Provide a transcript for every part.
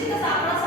这个咋了？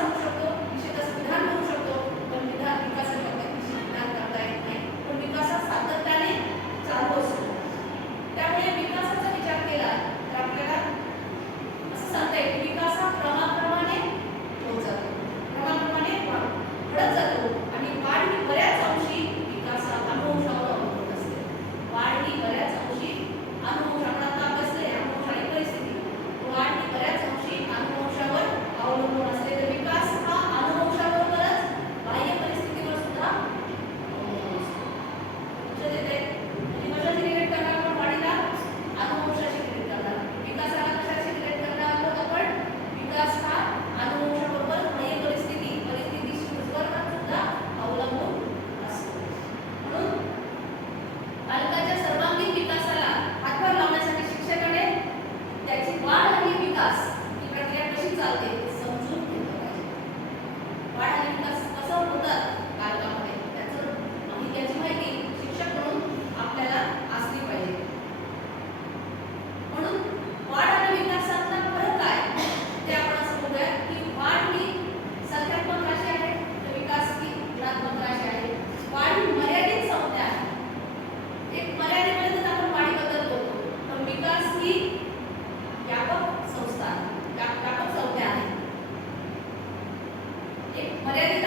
Andrés